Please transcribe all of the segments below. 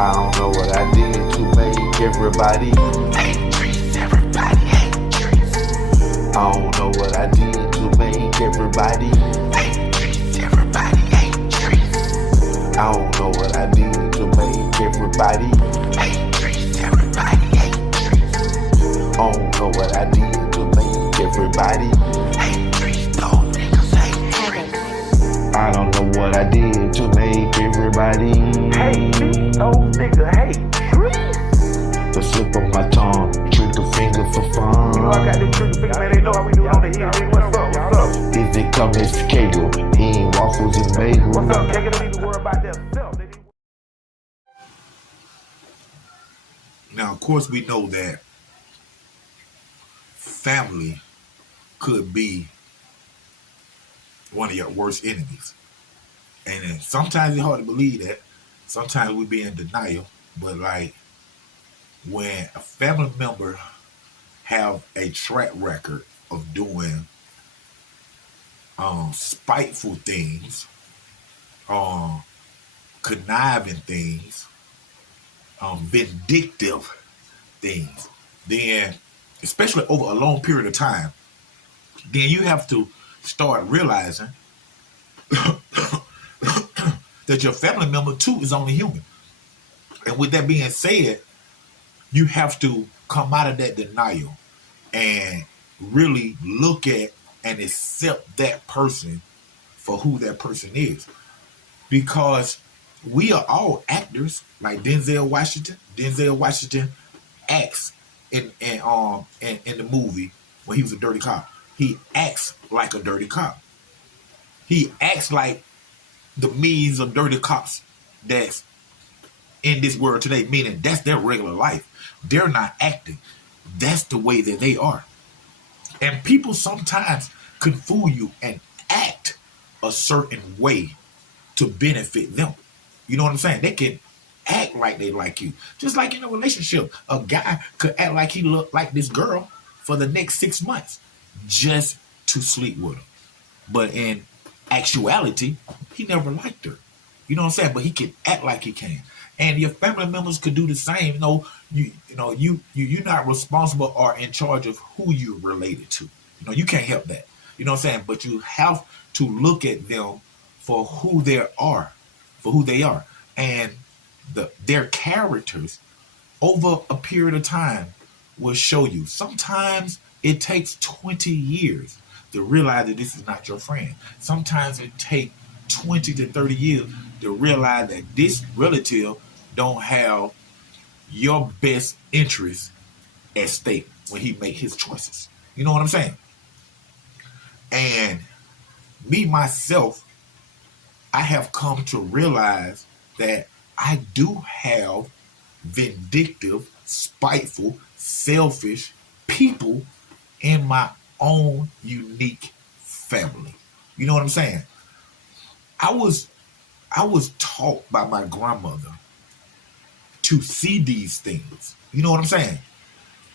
I don't know what I did to make everybody hate Trees. Everybody hate Trees. I don't know what I did to make everybody hate Trees. Everybody hate Trees. I don't know what I did to make everybody hate Trees. Everybody hate Trees. I don't know what I did to make everybody hate Trees. Those niggas hate Trees. I don't know what I did to make everybody hate me. Those niggas hate Trees. The slip of my tongue, trigger finger for fun. You know I got this trigger finger, man. They know how we do it on the hill. What's up? What's up? Is it coming to Kegel? He ain't waffles and bagels. What's up, Kegel? They need to worry about themselves. Now, of course, we know that family could be one of your worst enemies. And then sometimes it's hard to believe that. Sometimes we be in denial. But like when a family member have a track record of doing spiteful things, conniving things, vindictive things, then especially over a long period of time, then you have to start realizing that your family member too is only human. And with that being said, you have to come out of that denial and really look at and accept that person for who that person is. Because we are all actors, like Denzel Washington. Denzel Washington acts in the movie when he was a dirty cop. He acts like a dirty cop. He acts like the millions of dirty cops that's in this world today, meaning that's their regular life. They're not acting. That's the way that they are. And people sometimes can fool you and act a certain way to benefit them. You know what I'm saying? They can act like they like you. Just like in a relationship, a guy could act like he looked like this girl for the next 6 months just to sleep with her. But in actuality, he never liked her. You know what I'm saying? But he can act like he can. And your family members could do the same. You're not responsible or in charge of who you're related to. You can't help that. You know what I'm saying? But you have to look at them for who they are, and their characters over a period of time will show you. Sometimes it takes 20 years to realize that this is not your friend. Sometimes it takes 20 to 30 years to realize that this relative don't have your best interest at stake when he make his choices. You know what I'm saying? And me, myself, I have come to realize that I do have vindictive, spiteful, selfish people in my own unique family. You know what I'm saying? I was taught by my grandmother to see these things. You know what I'm saying?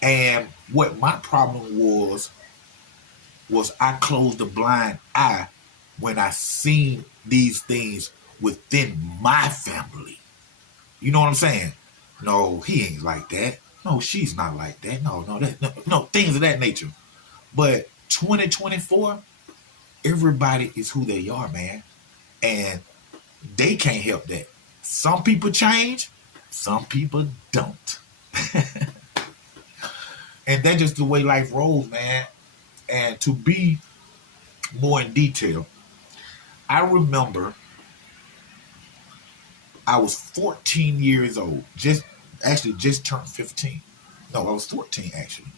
And what my problem was I closed a blind eye when I seen these things within my family. You know what I'm saying? No, he ain't like that. No, she's not like that. No, things of that nature. But 2024, everybody is who they are, man. And they can't help that. Some people change, some people don't. And that's just the way life rolls, man. And to be more in detail, I remember I was 14 years old, just turned 15. No, I was 14 actually,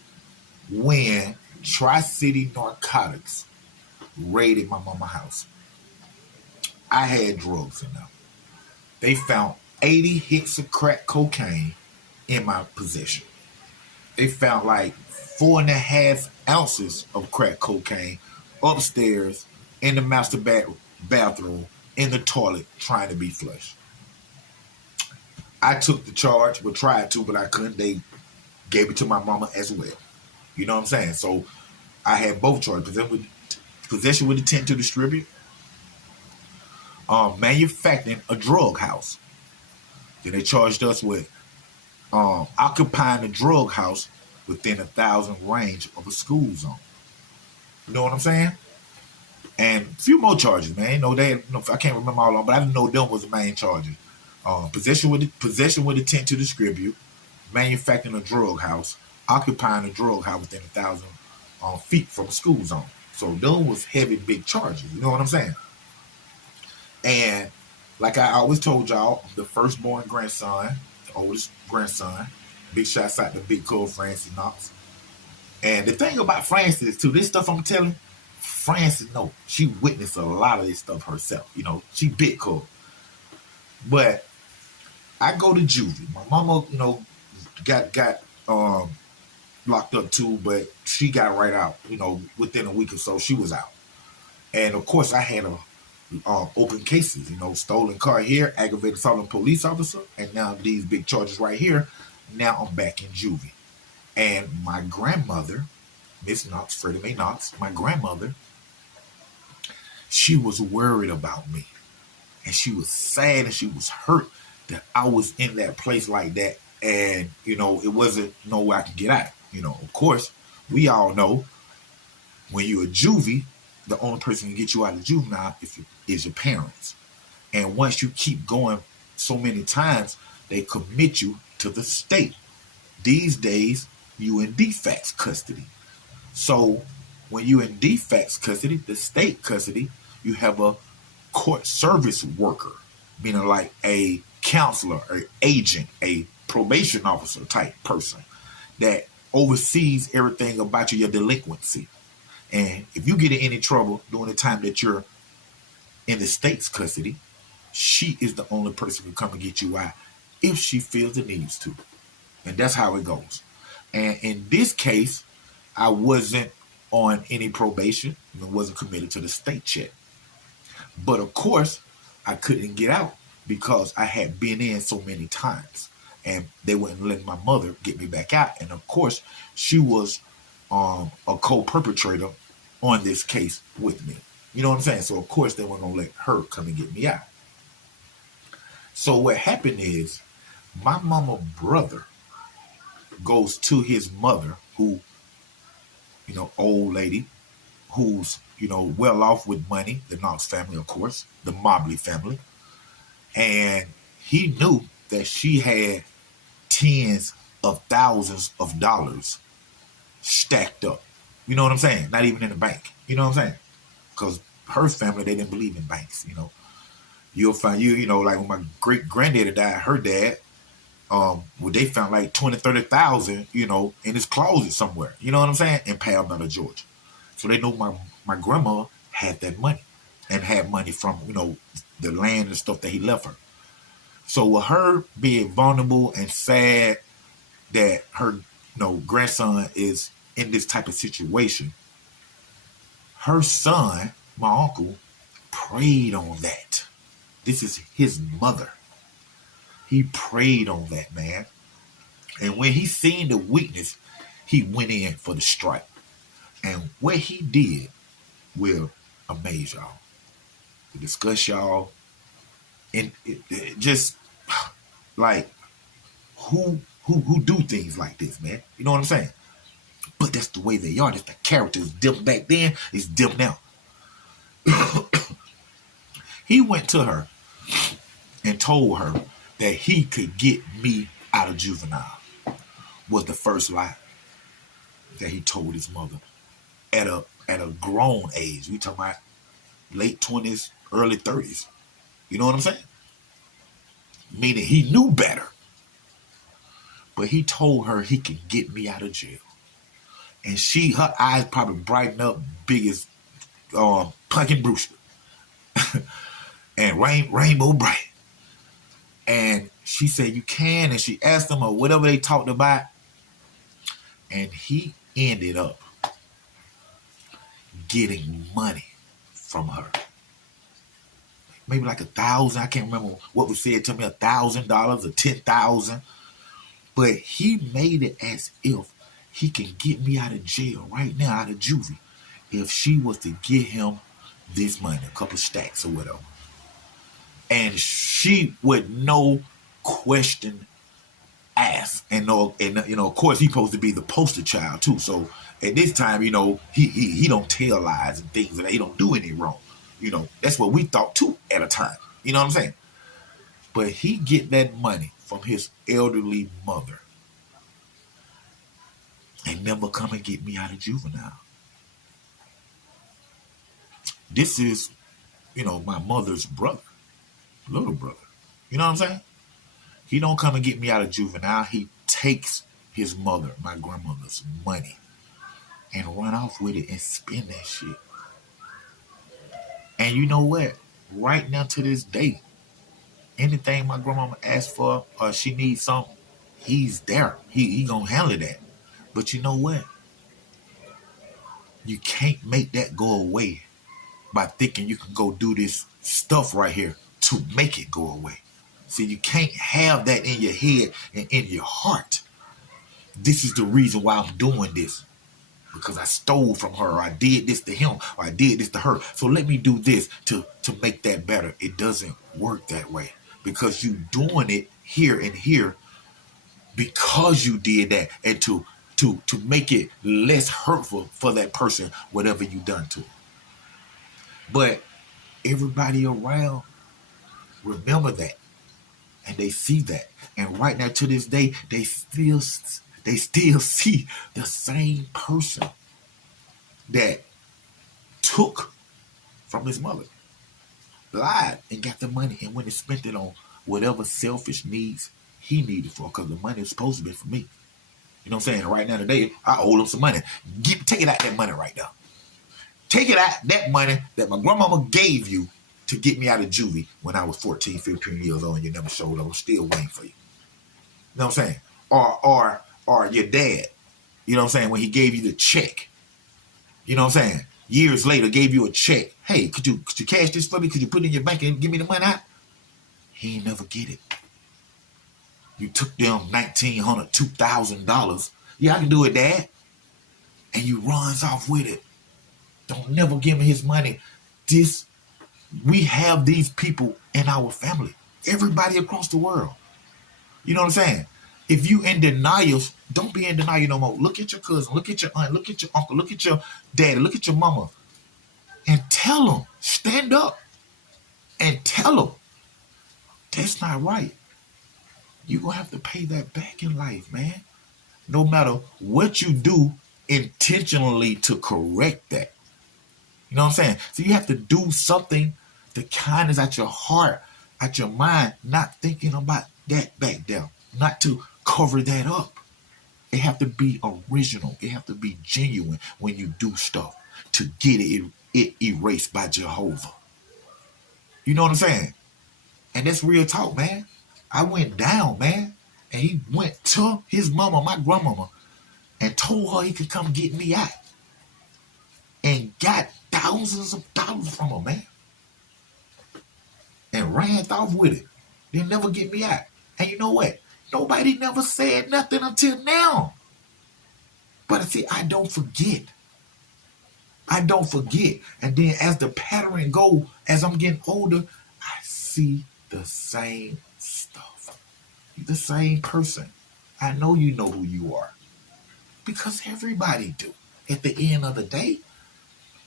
when Tri-City Narcotics raided my mama's house. I had drugs in them. They found 80 hits of crack cocaine in my possession. They found like 4.5 ounces of crack cocaine upstairs in the master bathroom in the toilet trying to be flushed. I took the charge, but tried to, but I couldn't. They gave it to my mama as well. You know what I'm saying? So I had both charges. Possession with intent to distribute, manufacturing a drug house. Then they charged us with occupying a drug house within 1,000 range of a school zone. You know what I'm saying? And a few more charges, man. I can't remember all of them, but I didn't know them was the main charges. Possession with intent to distribute, manufacturing a drug house, occupying a drug house within 1,000 feet from a school zone. So those was heavy, big charges. You know what I'm saying? And like I always told y'all, the firstborn grandson, the oldest grandson. Big shots out to big cool Francis Knox. And the thing about Francis too, this stuff I'm telling, Francis, no, she witnessed a lot of this stuff herself. You know, she big cool. But I go to juvie. My mama, got locked up too, but she got right out. Within a week or so, she was out. And of course, I had open cases. Stolen car here, aggravated assault on a police officer, and now these big charges right here. Now I'm back in juvie. And my grandmother, Miss Knox, Freddie Mae Knox, my grandmother, she was worried about me. And she was sad and she was hurt that I was in that place like that. And, it wasn't no way I could get out. Of course, we all know when you're a juvie, the only person who can get you out of juvenile is your parents. And once you keep going so many times, they commit you to the state. These days, you in defects custody. So when you in defects custody, the state custody, you have a court service worker, meaning like a counselor, an agent, a probation officer type person that oversees everything about your delinquency. And if you get in any trouble during the time that you're in the state's custody, she is the only person who can come and get you out if she feels the needs to. And that's how it goes. And in this case, I wasn't on any probation and wasn't committed to the state yet. But of course, I couldn't get out because I had been in so many times. And they wouldn't let my mother get me back out. And of course, she was a co-perpetrator on this case with me. You know what I'm saying? So of course, they weren't going to let her come and get me out. So what happened is, my mama brother goes to his mother, who, old lady, who's, well off with money, the Knox family, of course, the Mobley family. And he knew that she had tens of thousands of dollars stacked up. You know what I'm saying? Not even in the bank. You know what I'm saying? Because her family, they didn't believe in banks, You'll find, like when my great granddaddy died, her dad, they found like 20, 30,000, in his closet somewhere. You know what I'm saying? In Palmetto, Georgia. So they know my grandma had that money and had money from, the land and stuff that he left her. So with her being vulnerable and sad that her, grandson is in this type of situation, her son, my uncle, prayed on that. This is his mother. He prayed on that, man. And when he seen the weakness, he went in for the strike. And what he did will amaze y'all. To discuss y'all. And it just like who do things like this, man. You know what I'm saying? But that's the way they are. That's the characters. Dim back then is dim now. He went to her and told her that he could get me out of juvenile. Was the first lie that he told his mother at a grown age. We talking about late 20s, early 30s. You know what I'm saying? Meaning he knew better. But he told her he could get me out of jail. And her eyes probably brightened up big as Pumpkin Brewster. And rainbow bright. And she said, you can. And she asked him or whatever they talked about. And he ended up getting money from her. Maybe like 1,000. I can't remember what was said to me, $1,000 or 10,000. But he made it as if he can get me out of jail right now, out of juvie, if she was to get him this money, a couple stacks or whatever. And she, with no question asked. And of course, he's supposed to be the poster child too. So at this time, he don't tell lies and things, and he don't do any wrong. That's what we thought too at a time. You know what I'm saying? But he get that money from his elderly mother and never come and get me out of juvenile. This is, my mother's brother, little brother. You know what I'm saying? He don't come and get me out of juvenile. He takes his mother, my grandmother's money, and run off with it and spend that shit. And you know what? Right now to this day, anything my grandmama asks for or she needs something, he's there. He gonna handle that. But you know what? You can't make that go away by thinking you can go do this stuff right here to make it go away. See, you can't have that in your head and in your heart. This is the reason why I'm doing this. Because I stole from her, or I did this to him, or I did this to her. So let me do this to make that better. It doesn't work that way. Because you doing it here and here because you did that, and to make it less hurtful for that person, whatever you done to them. But everybody around remember that, and they see that, and right now to this day, they still see the same person that took from his mother, lied, and got the money, and went and spent it on whatever selfish needs he needed for, because the money is supposed to be for me. You know what I'm saying? Right now today, I owe him some money. Take it out, that money right now. Take it out, that money that my grandmama gave you to get me out of juvie when I was 14, 15 years old, and you never showed up. I'm still waiting for you. You know what I'm saying? Or your dad, you know what I'm saying, when he gave you the check, you know what I'm saying, years later gave you a check. Hey, could you cash this for me? Could you put it in your bank and give me the money out? He ain't never get it. You took them $1,900, $2,000. Yeah, I can do it, Dad. And you runs off with it. Don't never give him his money. We have these people in our family. Everybody across the world. You know what I'm saying? If you in denial, don't be in denial no more. Look at your cousin, look at your aunt, look at your uncle, look at your daddy, look at your mama. And tell them, stand up and tell them, that's not right. You're going to have to pay that back in life, man. No matter what you do intentionally to correct that. You know what I'm saying? So you have to do something, the kindness at your heart, at your mind, not thinking about that back there, not to cover that up. It have to be original. It have to be genuine when you do stuff to get it erased by Jehovah. You know what I'm saying? And that's real talk, man. I went down, man. And he went to his mama, my grandmama, and told her he could come get me out. And got thousands of dollars from her, man. And ran off with it. They'll never get me out. And you know what? Nobody never said nothing until now. But see, I don't forget. I don't forget. And then as the pattern go, as I'm getting older, I see the same stuff. The same person. I know you know who you are. Because everybody do. At the end of the day,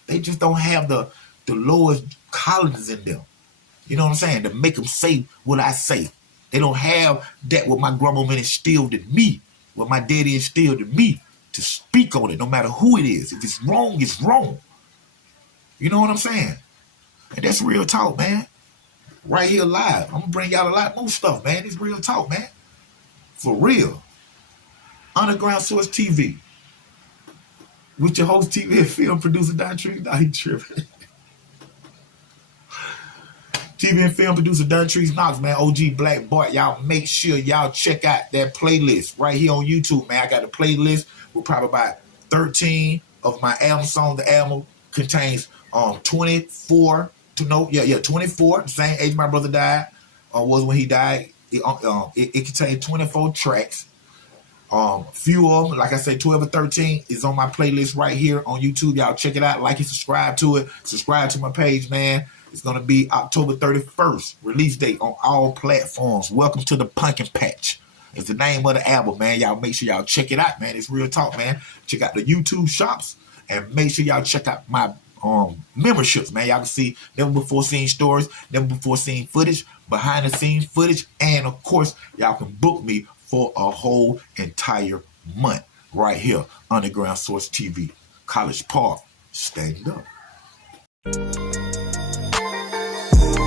they just don't have the lowest colonies in them. You know what I'm saying? To make them say what I say. They don't have that what my grandmama instilled in me, what my daddy instilled in me, to speak on it, no matter who it is. If it's wrong, it's wrong. You know what I'm saying? And that's real talk, man. Right here live. I'm going to bring y'all a lot more stuff, man. It's real talk, man. For real. Underground Source TV. With your host, TV and film producer, Dontrece. Nah, he tripping. TV and film producer Dontrece Knox, man. OG Black Bart. Y'all make sure y'all check out that playlist right here on YouTube, man. I got a playlist with probably about 13 of my album songs. The album contains 24 24. The same age my brother died. Was when he died. It contains 24 tracks. Few of them, like I said, 12 or 13 is on my playlist right here on YouTube. Y'all check it out, like and subscribe to it. Subscribe to my page, man. It's going to be October 31st. Release date on all platforms. Welcome to the Pumpkin Patch. It's the name of the album, man. Y'all make sure y'all check it out, man. It's real talk, man. Check out the YouTube shops and make sure y'all check out my memberships, man. Y'all can see never before seen stories, never before seen footage, behind the scenes footage, and of course, y'all can book me for a whole entire month right here, Underground Source TV, College Park. Stand up.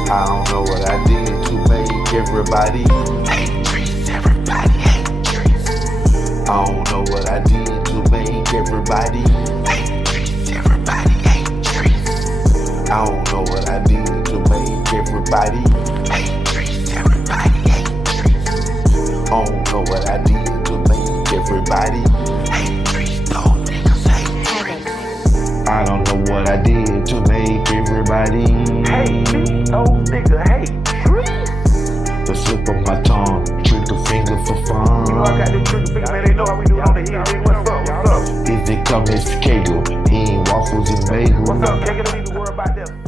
I don't know what I did to make everybody hate Trees. Everybody hate Trees. I don't know what I did to make everybody hate Trees. Everybody hate Trees. I don't know what I did to make everybody hate Trees. Everybody hate Trees. I don't know what I did to make everybody hate Trees. Those niggas hate Trees. I don't know what I did to make everybody hate me. Those niggas hate Trees. The slip of my tongue, trigger finger for fun. You know I got this trigger finger, man. They know how we do on the hill. What's up? What's up? Is it come as Kegel? He ain't waffles and bagels. What's up, Kegel? Don't even worry about that.